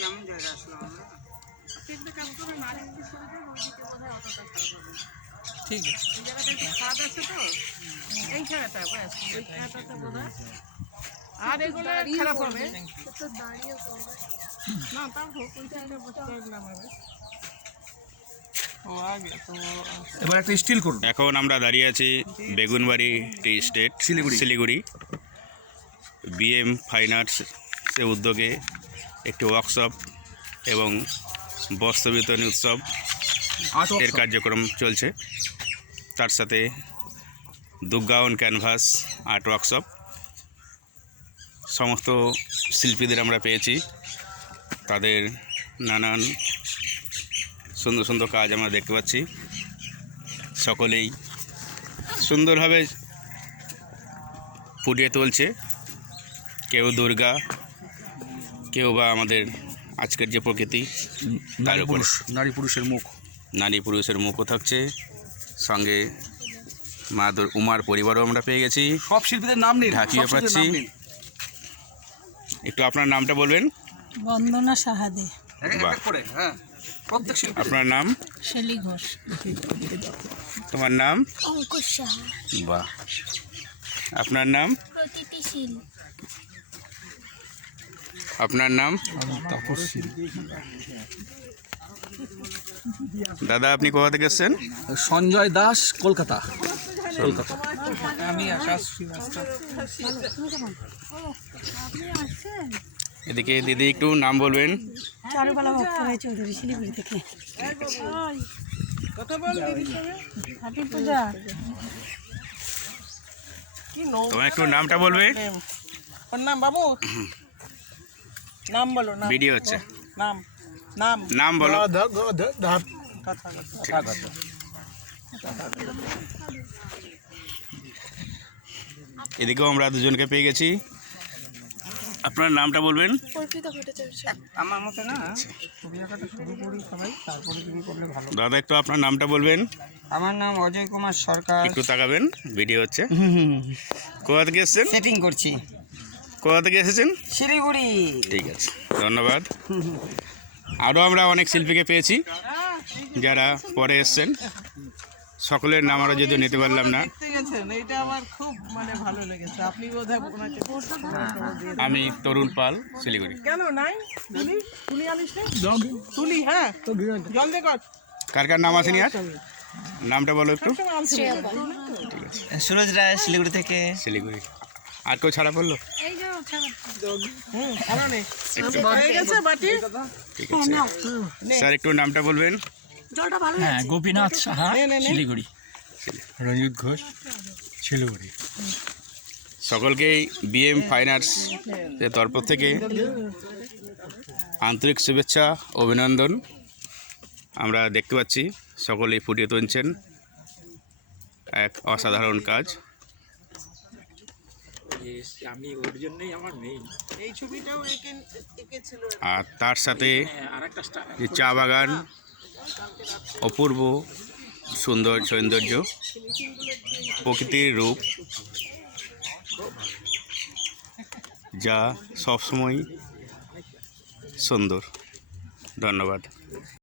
কেমন জায়গা আসলো আমরা? ঠিক আছে, এই জায়গাটা একটু স্বাদ আছে তো, এই জায়গাটা ব্যাস, এই জায়গাটাতে বোধ হয়। আর এগুলো খারাপ হবে না, তাও হোক, ওই জায়গাটা বসতে লাগলাম হবে। ও আগে তো এবার একটা স্টিল করুন। এখন আমরা দাঁড়িয়ে আছি বেগুনবাড়ি টি স্টেট, শিলিগুড়ি। বিএম ফাইন আর্টসের উদ্যোগে একটি ওয়ার্কশপ এবং বস্ত্র বিতরণী উৎসব এর কার্যক্রম চলছে। তার সাথে দুর্গাওন ক্যানভাস আর্ট ওয়ার্কশপ। সমস্ত শিল্পীদের আমরা পেয়েছি, তাদের নানান সুন্দর সুন্দর কাজ আমরা দেখতে পাচ্ছি। সকলেই সুন্দরভাবে ফুটিয়ে তুলছে, কেউ দুর্গা, কেউ বা আমাদের আজকের যে প্রকৃতি তার উপরে নারী পুরুষের মুখ, নারী পুরুষের মুখও থাকছে, সঙ্গে মা উমার পরিবারও আমরা পেয়ে গেছি। সব শিল্পীদের নাম নেই, ঢাকিয়ে পাচ্ছি। একটু আপনার নামটা বলবেন। বন্দনা সাহাদে। বাহ। হ্যাঁ, প্রত্যেক শিল্পী। আপনার নাম? শেলি ঘোষ। তোমার নাম? অঙ্কুশ সাহা। বাহ। আপনার নাম? প্রতীতিশীল। আপনার নাম? দাদা, আপনি কোথা থেকে এসছেন? সঞ্জয় দাস, কলকাতা। আমি আকাশ শ্রীবাস্তব। এদিকে দিদি, একটু নাম বলবেন। চারুবালা ভক্তরায় চৌধুরী, শিলিগুড়ি থেকে। কথা বল দিদির সঙ্গে। হ্যাপি পূজা। কি নৌ, তোমার একটু নামটা বলবে। ওর নাম বাবু, নাম বলো। নাম ভিডিও হচ্ছে। নাম নাম নাম বলো। এদিকেও আমরা দুজনকে পেয়ে গেছি। আপনার নামটা বলবেন। আমার মতে না, ছবি আঁকাটা শুরু করি সবাই, তারপরে তুমি করলে ভালো। দাদা, একটু আপনার নামটা বলবেন। আমার নাম অজয় কুমার সরকার। একটু তাকাবেন, ভিডিও হচ্ছে। কোথা থেকে এসেছেন? সেটিং করছি। কোথা থেকে এসেছেন? শিলিগুড়ি। ঠিক আছে, ধন্যবাদ। আরও আমরা অনেক শিল্পীকে পেয়েছি যারা পরে এসছেন। সকলের নাম আমরা যদিও নিতে পারলাম না। দেখতে গেছেন, এটা আমার খুব মানে ভালো লেগেছে। আপনি বোধহয় ওনাকে আমি তরুণ পাল, শিলিগুড়ি। কেন নাই? তুলি আনিস না? তুলি, হ্যাঁ জল দে কর। কার কার নাম আসেনি আর? নামটা বলো একটু। সুরজ রায়, শিলিগুড়ি থেকে। শিলিগুড়ি। আর কেউ ছাড়া পড়লো? হয়ে গেছে বাটি। ঠিক আছে স্যার, একটু নামটা বলবেন। হ্যাঁ, গোপীনাথ সাহা, শিলিগুড়ি। রঞ্জিত ঘোষ, শিলিগুড়ি। সকলকেই বিএম ফাইন আর্টস এর তরফ থেকে আন্তরিক শুভেচ্ছা, অভিনন্দন। আমরা দেখতে পাচ্ছি সকলেই ফুটিয়ে তুলছেন এক অসাধারণ কাজ। আমি ওর জন্যই আমার নেই। এই ছবিটাও এঁকেছিল। আর তার সাথে যে চা বাগান, অপূর্ব সুন্দর সৌন্দর্য, প্রকৃতির রূপ, যা সবসময় সুন্দর। ধন্যবাদ।